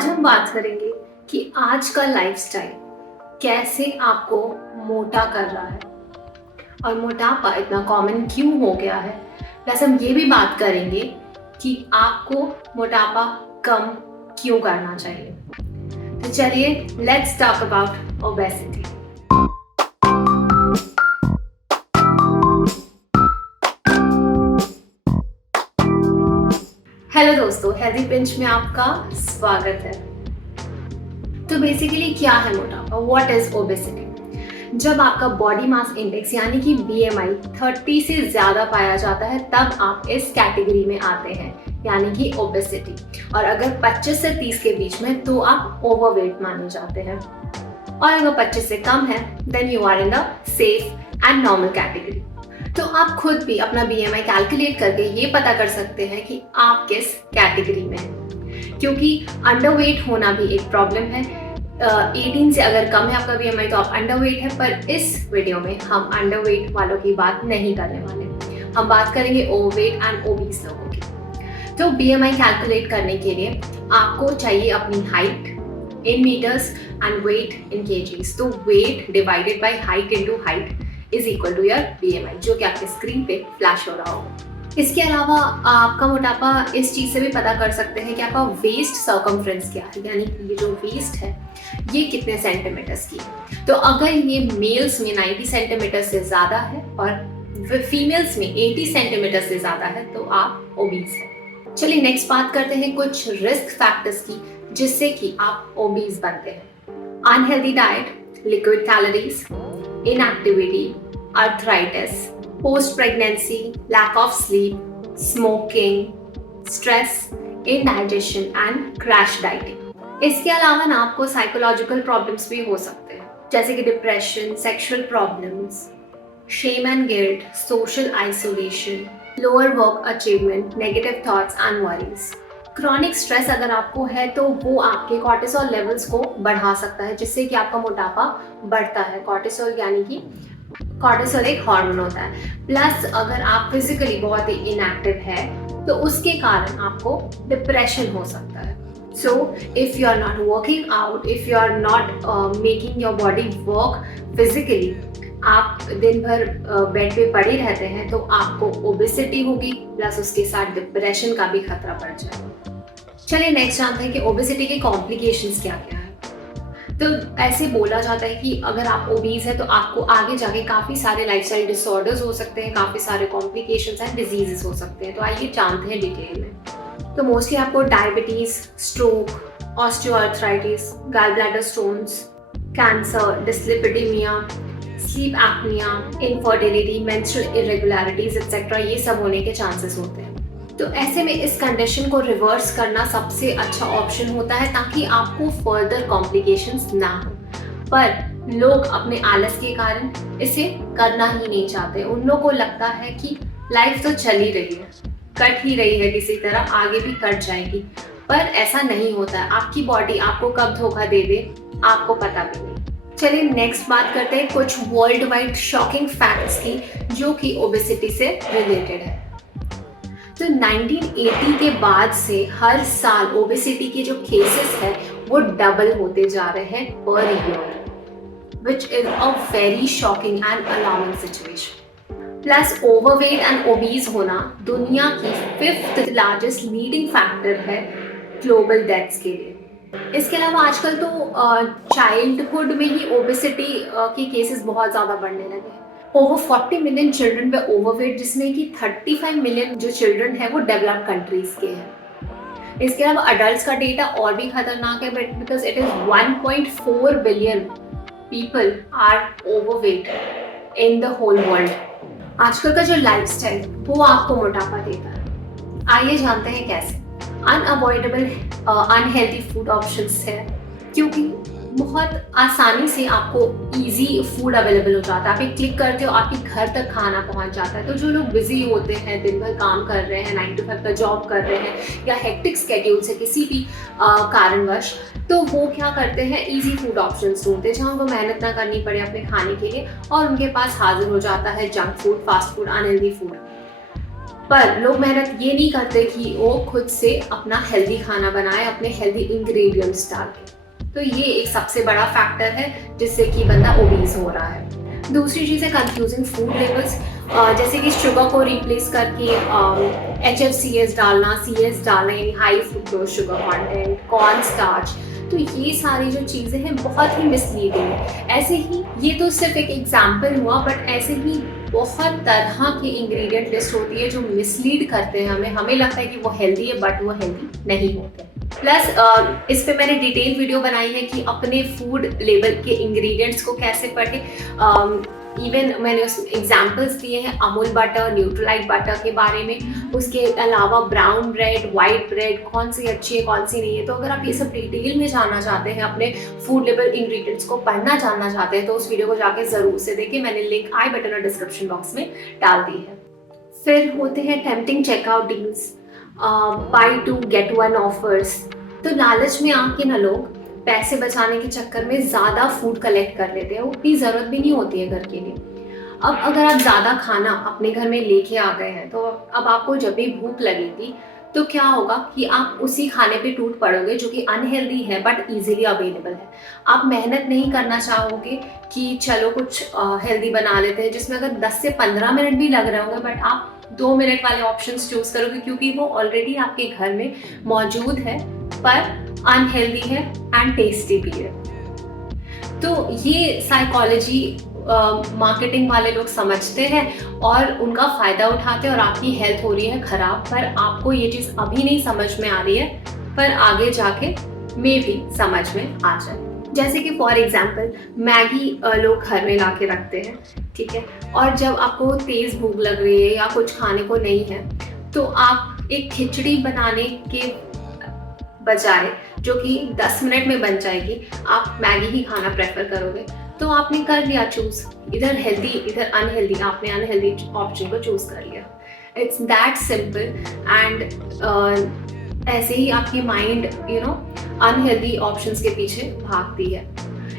आज हम बात करेंगे कि आज का लाइफस्टाइल कैसे आपको मोटा कर रहा है और मोटापा इतना कॉमन क्यों हो गया है। प्लस हम ये भी बात करेंगे कि आपको मोटापा कम क्यों करना चाहिए। तो चलिए let's talk about obesity. Hello दोस्तों, हेल्दी पिंच में आपका स्वागत है। तो बेसिकली क्या है मोटापा? What is obesity? जब आपका बॉडी मास इंडेक्स यानी कि बीएमआई 30 से ज्यादा पाया जाता है तब आप इस कैटेगरी में आते हैं, यानी कि ओबेसिटी। और अगर 25 से 30 के बीच में तो आप ओवरवेट माने जाते हैं, और अगर 25 से कम है then you are in the safe and normal category. तो आप खुद भी अपना बीएमआई कैलकुलेट करके ये पता कर सकते हैं कि आप किस कैटेगरी में हैं, क्योंकि अंडरवेट होना भी एक प्रॉब्लम है। 18 से अगर कम है आपका बीएमआई तो आप अंडरवेट है, पर इस वीडियो में हम अंडरवेट वालों की बात नहीं करने वाले। हम बात करेंगे ओवरवेट एंड ओबीस लोगों की। तो बीएमआई कैलकुलेट करने के लिए आपको चाहिए अपनी height in metres and weight in kgs. तो weight divided by height into height is equal to your BMI, जो कि आपके स्क्रीन पे फ्लैश हो रहा होगा। इसके अलावा आपका मोटापा इस चीज से भी पता कर सकते हैं कि आपका वेस्ट सर्कमफ्रेंस क्या है, यानी ये जो वेस्ट है ये कितने सेंटीमीटर्स की है। तो अगर ये मेल्स में 90 सेंटीमीटर से ज्यादा है और फीमेल्स में 80 सेंटीमीटर से ज्यादा है तो आप ओबीस है। चलिए नेक्स्ट बात करते हैं कुछ रिस्क फैक्टर्स की जिससे कि आप ओबीस बनते हैं। Unhealthy diet, liquid calories, inactivity, arthritis, post-pregnancy, lack of sleep, smoking, stress, indigestion and crash dieting। इसके अलावा ना आपको साइकोलॉजिकल प्रॉब्लम्स भी हो सकते हैं, जैसे कि depression, sexual problems, shame and guilt, social isolation, lower work achievement, negative thoughts and worries. Chronic stress अगर आपको है तो वो आपके कॉर्टिसोल लेवल्स को बढ़ा सकता है, जिससे कि आपका मोटापा बढ़ता है। कॉर्टिसोल यानी कि कॉर्टिसोल एक हार्मोन होता है। प्लस अगर आप फिजिकली बहुत ही इनएक्टिव है तो उसके कारण आपको डिप्रेशन हो सकता है। So if you are not working out, if you are not making your body work physically, आप दिन भर बेड पे पड़े रहते हैं तो आपको ओबेसिटी होगी, प्लस उसके साथ डिप्रेशन का भी खतरा बढ़ जाएगा। चलिए नेक्स्ट जानते हैं कि ओबेसिटी के कॉम्प्लिकेशंस क्या क्या है। तो ऐसे बोला जाता है कि अगर आप ओबीज है तो आपको आगे जाके काफ़ी सारे लाइफस्टाइल डिसऑर्डर्स हो सकते हैं, काफ़ी सारे कॉम्प्लिकेशंस एंड डिजीजेस हो सकते हैं। तो आइए जानते हैं डिटेल में। तो मोस्टली आपको diabetes, stroke, osteoarthritis, gall bladder stones, cancer, dyslipidaemia, sleep apnoea, infertility, menstrual irregularities etcetera ये सब होने के चांसेस होते हैं। तो ऐसे में इस कंडीशन को रिवर्स करना सबसे अच्छा ऑप्शन होता है ताकि आपको फर्दर कॉम्प्लिकेशंस ना हो। पर लोग अपने आलस के कारण इसे करना ही नहीं चाहते। उन लोगों को लगता है कि लाइफ तो चल ही रही है, कट ही रही है, किसी तरह आगे भी कट जाएगी। पर ऐसा नहीं होता है। आपकी बॉडी आपको कब धोखा दे दे आपको पता भी नहीं। चलिए नेक्स्ट बात करते हैं कुछ वर्ल्ड वाइड शॉकिंग फैक्ट्स की जो कि ओबेसिटी से रिलेटेड है। तो 1980 के बाद से हर साल ओबेसिटी के जो केसेस है वो डबल होते जा रहे हैं per year, which is a very shocking and alarming situation. Plus overweight and obese होना दुनिया की 5th लार्जेस्ट लीडिंग फैक्टर है ग्लोबल डेथ्स के लिए। इसके अलावा आजकल तो चाइल्डहुड में ही ओबेसिटी के केसेस बहुत ज़्यादा बढ़ने लगे हैं। ओवर 40 मिलियन चिल्ड्रन पे ओवरवेट, जिसमें कि 35 मिलियन जो चिल्ड्रन है वो डेवलप्ड कंट्रीज के हैं। इसके अलावा अडल्ट्स का डेटा और भी खतरनाक है, but because it is 1.4 billion people are overweight in the whole world. आजकल का जो लाइफस्टाइल वो आपको मोटापा देता है। आइए जानते हैं कैसे। अनअवॉइडेबल अनहेल्दी फूड ऑप्शंस है, क्योंकि बहुत आसानी से आपको इजी फूड अवेलेबल हो जाता है। आप एक क्लिक करते हो आपके घर तक खाना पहुंच जाता है। तो जो लोग बिजी होते हैं, दिन भर काम कर रहे हैं, 9 to 5 का जॉब कर रहे हैं या हेक्टिक स्केड्यूल से किसी भी कारणवश, तो वो क्या करते हैं, इजी फूड ऑप्शंस ढूंढते हैं जहाँ उनको मेहनत ना करनी पड़े अपने खाने के लिए, और उनके पास हाजिर हो जाता है junk food, fast food, unhealthy food. पर लोग मेहनत ये नहीं करते कि वो खुद से अपना हेल्दी खाना बनाए अपने हेल्दी इंग्रेडिएंट्स डाल के। तो ये एक सबसे बड़ा फैक्टर है जिससे कि बंदा ओबीज हो रहा है। दूसरी चीज़ है कंफ्यूजिंग फूड लेवल्स, जैसे कि शुगर को रिप्लेस करके HFCS डालना, CS डालना, यानी high fructose sugar content, corn starch. तो ये सारी जो चीज़ें हैं बहुत ही मिसलीडिंग है। ऐसे ही ये तो सिर्फ एक एग्जाम्पल हुआ, बट ऐसे ही बहुत तरह की इंग्रेडिएंट लिस्ट होती है जो मिसलीड करते हैं हमें लगता है कि वो हेल्दी है बट वो हेल्दी नहीं होते। प्लस इस पे मैंने डिटेल वीडियो बनाई है कि अपने फूड लेबल के इंग्रेडिएंट्स को कैसे पढ़ें। इवन मैंने उस एग्जाम्पल्स दिए हैं अमूल बटर, न्यूट्रीलाइट बटर के बारे में। उसके अलावा ब्राउन ब्रेड, वाइट ब्रेड, कौन सी अच्छी है कौन सी नहीं है। तो अगर आप ये सब डिटेल में जानना चाहते हैं, अपने फूड लेबल इंग्रेडिएंट्स को जानना चाहते हैं, तो उस वीडियो को जाके ज़रूर से देखिए। मैंने लिंक आई बटन और डिस्क्रिप्शन बॉक्स में डाल दी है। फिर होते हैं tempting checkout deals, buy 2 get 1 offers. तो लालच में आके ना लोग पैसे बचाने के चक्कर में ज़्यादा फूड कलेक्ट कर लेते हैं, उतनी ज़रूरत भी नहीं होती है घर के लिए। अब अगर आप ज़्यादा खाना अपने घर में लेके आ गए हैं, तो अब आपको जब भी भूख लगेगी तो क्या होगा कि आप उसी खाने पे टूट पड़ोगे जो कि अनहेल्दी है बट इजीली अवेलेबल है। आप मेहनत नहीं करना चाहोगे कि चलो कुछ हेल्दी बना लेते हैं, जिसमें अगर 10 से 15 मिनट भी लग रहे होंगे, बट आप 2 मिनट वाले ऑप्शंस चूज करोगे क्योंकि वो ऑलरेडी आपके घर में मौजूद है पर अनहेल्दी है एंड टेस्टी भी है। तो ये साइकोलॉजी मार्केटिंग वाले लोग समझते हैं और उनका फायदा उठाते हैं और आपकी हेल्थ हो रही है खराब। पर आपको ये चीज़ अभी नहीं समझ में आ रही है, पर आगे जाके मे भी समझ में आ जाए। जैसे कि फॉर एग्जाम्पल मैगी लोग घर में ला के रखते हैं, ठीक है, और जब आपको तेज़ भूख लग रही है या कुछ खाने को नहीं है, तो आप एक खिचड़ी बनाने के बजाय जो कि 10 मिनट में बन जाएगी, आप मैगी ही खाना प्रेफर करोगे। तो आपने कर लिया चूज, इधर हेल्दी इधर अनहेल्दी, आपने अनहेल्दी ऑप्शन को चूज कर लिया। It's that simple. एंड ऐसे ही आपकी माइंड अनहेल्दी ऑप्शंस के पीछे भागती है।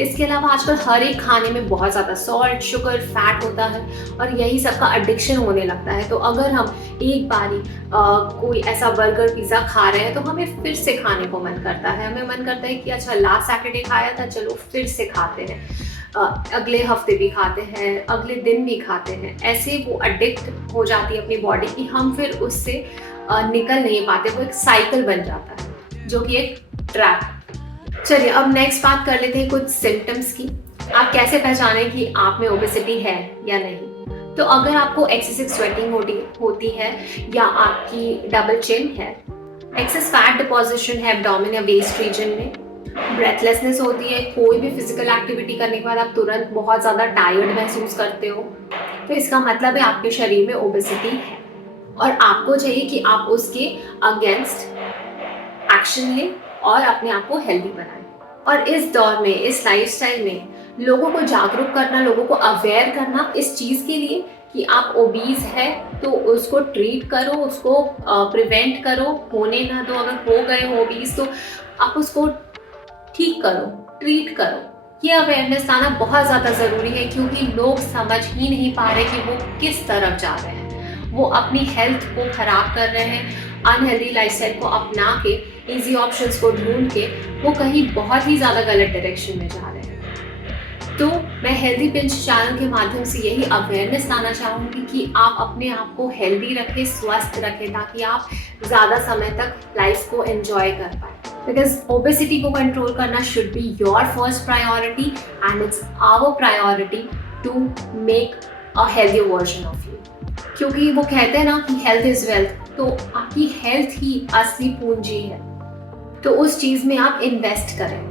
इसके अलावा आजकल हर एक खाने में बहुत ज़्यादा सॉल्ट, शुगर, फैट होता है और यही सबका एडिक्शन होने लगता है। तो अगर हम एक बारी कोई ऐसा बर्गर, पिज़्ज़ा खा रहे हैं तो हमें फिर से खाने को मन करता है। हमें मन करता है कि अच्छा लास्ट सैटरडे खाया था, चलो फिर से खाते हैं, अगले हफ्ते भी खाते हैं, अगले दिन भी खाते हैं। ऐसे वो एडिक्ट हो जाती है अपनी बॉडी कि हम फिर उससे निकल नहीं पाते। वो एक साइकिल बन जाता है जो कि एक ट्रैप। चलिए अब नेक्स्ट बात कर लेते हैं कुछ सिम्टम्स की। आप कैसे पहचानें कि आप में ओबेसिटी है या नहीं। तो अगर आपको एक्सेसिव स्वेटिंग होती है या आपकी डबल चिन है, एक्सेस फैट डिपोजिशन है एब्डोमेन या वेस्ट रीजन में, ब्रेथलेसनेस होती है, कोई भी फिजिकल एक्टिविटी करने के बाद आप तुरंत बहुत ज़्यादा टायर्ड महसूस करते हो, तो इसका मतलब है आपके शरीर में ओबेसिटी है और आपको चाहिए कि आप उसके अगेंस्ट एक्शन लें और अपने आप को हेल्दी बनाएं। और इस दौर में, इस लाइफस्टाइल में लोगों को जागरूक करना, लोगों को अवेयर करना इस चीज़ के लिए कि आप ओबीज है तो उसको ट्रीट करो, उसको प्रिवेंट करो, होने ना दो। अगर हो गए हो ओबीज तो आप उसको ठीक करो, ट्रीट करो। ये अवेयरनेस आना बहुत ज़्यादा ज़रूरी है क्योंकि लोग समझ ही नहीं पा रहे कि वो किस तरफ जा रहे हैं। वो अपनी हेल्थ को ख़राब कर रहे हैं, अनहेल्दी लाइफस्टाइल को अपना के, इजी ऑप्शंस को ढूंढ के वो कहीं बहुत ही ज़्यादा गलत डायरेक्शन में जा रहे हैं। तो मैं हेल्दी पिंच चैनल के माध्यम से यही अवेयरनेस लाना चाहूँगी कि आप अपने आप को हेल्दी रखें, स्वस्थ रखें, ताकि आप ज़्यादा समय तक लाइफ को एंजॉय कर पाएँ। बिकॉज ओबेसिटी को कंट्रोल करना should be your first priority and it's our priority to make a healthy version of you. क्योंकि वो कहते हैं ना कि हेल्थ इज वेल्थ, तो आपकी हेल्थ ही असली पूंजी है। तो उस चीज़ में आप इन्वेस्ट करें।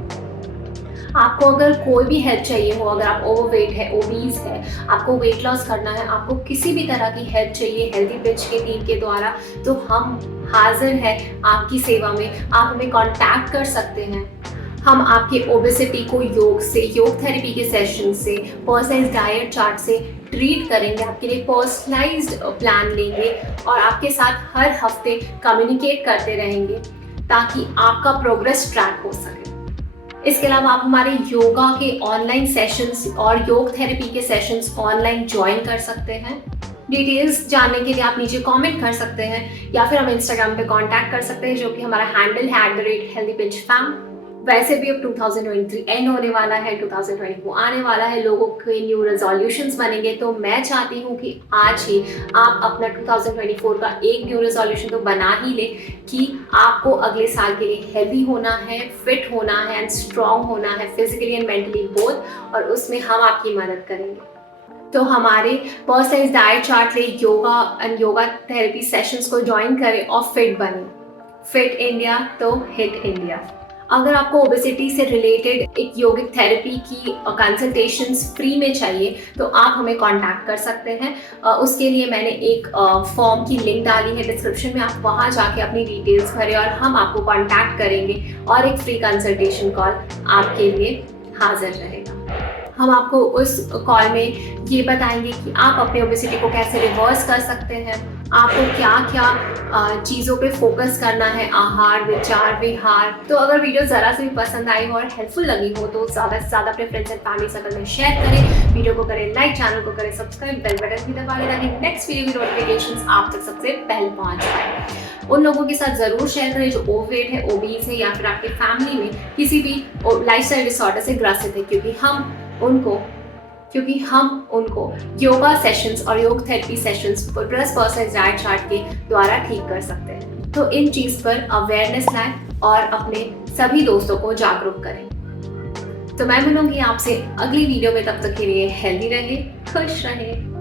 आपको अगर कोई भी हेल्प चाहिए हो, अगर आप ओवरवेट है, ओबीज है, आपको वेट लॉस करना है, आपको किसी भी तरह की हेल्प चाहिए हेल्दी पिंच के टीम के द्वारा, तो हम हाजिर हैं आपकी सेवा में। आप हमें कांटेक्ट कर सकते हैं। हम आपके ओबेसिटी को योग से, योग थेरेपी के सेशन से, पर्सनलाइज्ड डाइट चार्ट से ट्रीट करेंगे, आपके लिए पर्सनलाइज्ड प्लान लेंगे और आपके साथ हर हफ्ते कम्युनिकेट करते रहेंगे ताकि आपका प्रोग्रेस ट्रैक हो सके। इसके अलावा आप हमारे योगा के ऑनलाइन सेशंस और योग थेरेपी के सेशंस ऑनलाइन ज्वाइन कर सकते हैं। डिटेल्स जानने के लिए आप नीचे कमेंट कर सकते हैं या फिर हमें इंस्टाग्राम पे कांटेक्ट कर सकते हैं, जो कि हमारा हैंडल है @healthypinchfam। वैसे भी अब 2023 एंड होने वाला है, 2024 आने वाला है, लोगों के न्यू रेजोल्यूशंस बनेंगे, तो मैं चाहती हूँ कि आज ही आप अपना 2024 का एक न्यू रेजोल्यूशन तो बना ही ले कि आपको अगले साल के लिए हेल्दी होना है, फिट होना है एंड स्ट्रॉन्ग होना है, फिजिकली एंड मेंटली बोथ, और उसमें हम आपकी मदद करेंगे। तो हमारे पर्सनलाइज्ड डाइट चार्ट ले yoga and yoga therapy sessions को ज्वाइन करें और फिट बने। फिट इंडिया तो हिट इंडिया। अगर आपको ओबेसिटी से रिलेटेड एक योगिक थेरेपी की कंसल्टेशंस फ्री में चाहिए तो आप हमें कांटेक्ट कर सकते हैं। उसके लिए मैंने एक फॉर्म की लिंक डाली है डिस्क्रिप्शन में, आप वहां जाके अपनी डिटेल्स भरें और हम आपको कांटेक्ट करेंगे और एक फ्री कंसल्टेशन कॉल आपके लिए हाजिर रहेगा। हम आपको उस कॉल में ये बताएंगे कि आप अपने ओबेसिटी को कैसे रिवर्स कर सकते हैं, आपको क्या क्या चीज़ों पे फोकस करना है, आहार, विचार, विहार। तो अगर वीडियो ज़रा से भी पसंद आई हो और हेल्पफुल लगी हो तो ज़्यादा से ज़्यादा अपने फ्रेंड्स एंड फैमिली सर्कल में शेयर करें, वीडियो को करें लाइक, चैनल को करें सब्सक्राइब, बेल बटन भी दबा लें ताकि नेक्स्ट वीडियो की नोटिफिकेशंस आप तक सबसे पहले पहुंच पाए। उन लोगों के साथ ज़रूर शेयर करें जो ओवरवेट है, ओबीज है या फिर आपके फैमिली में किसी भी लाइफस्टाइल डिसऑर्डर से ग्रसित है, क्योंकि हम उनको योगा सेशंस और योग therapy sessions plus personalised diet chart के द्वारा ठीक कर सकते हैं। तो इन चीज़ पर अवेयरनेस लाएं और अपने सभी दोस्तों को जागरूक करें। तो मैं मिलूंगी आपसे अगली वीडियो में, तब तक के लिए हेल्दी रहे, खुश रहे।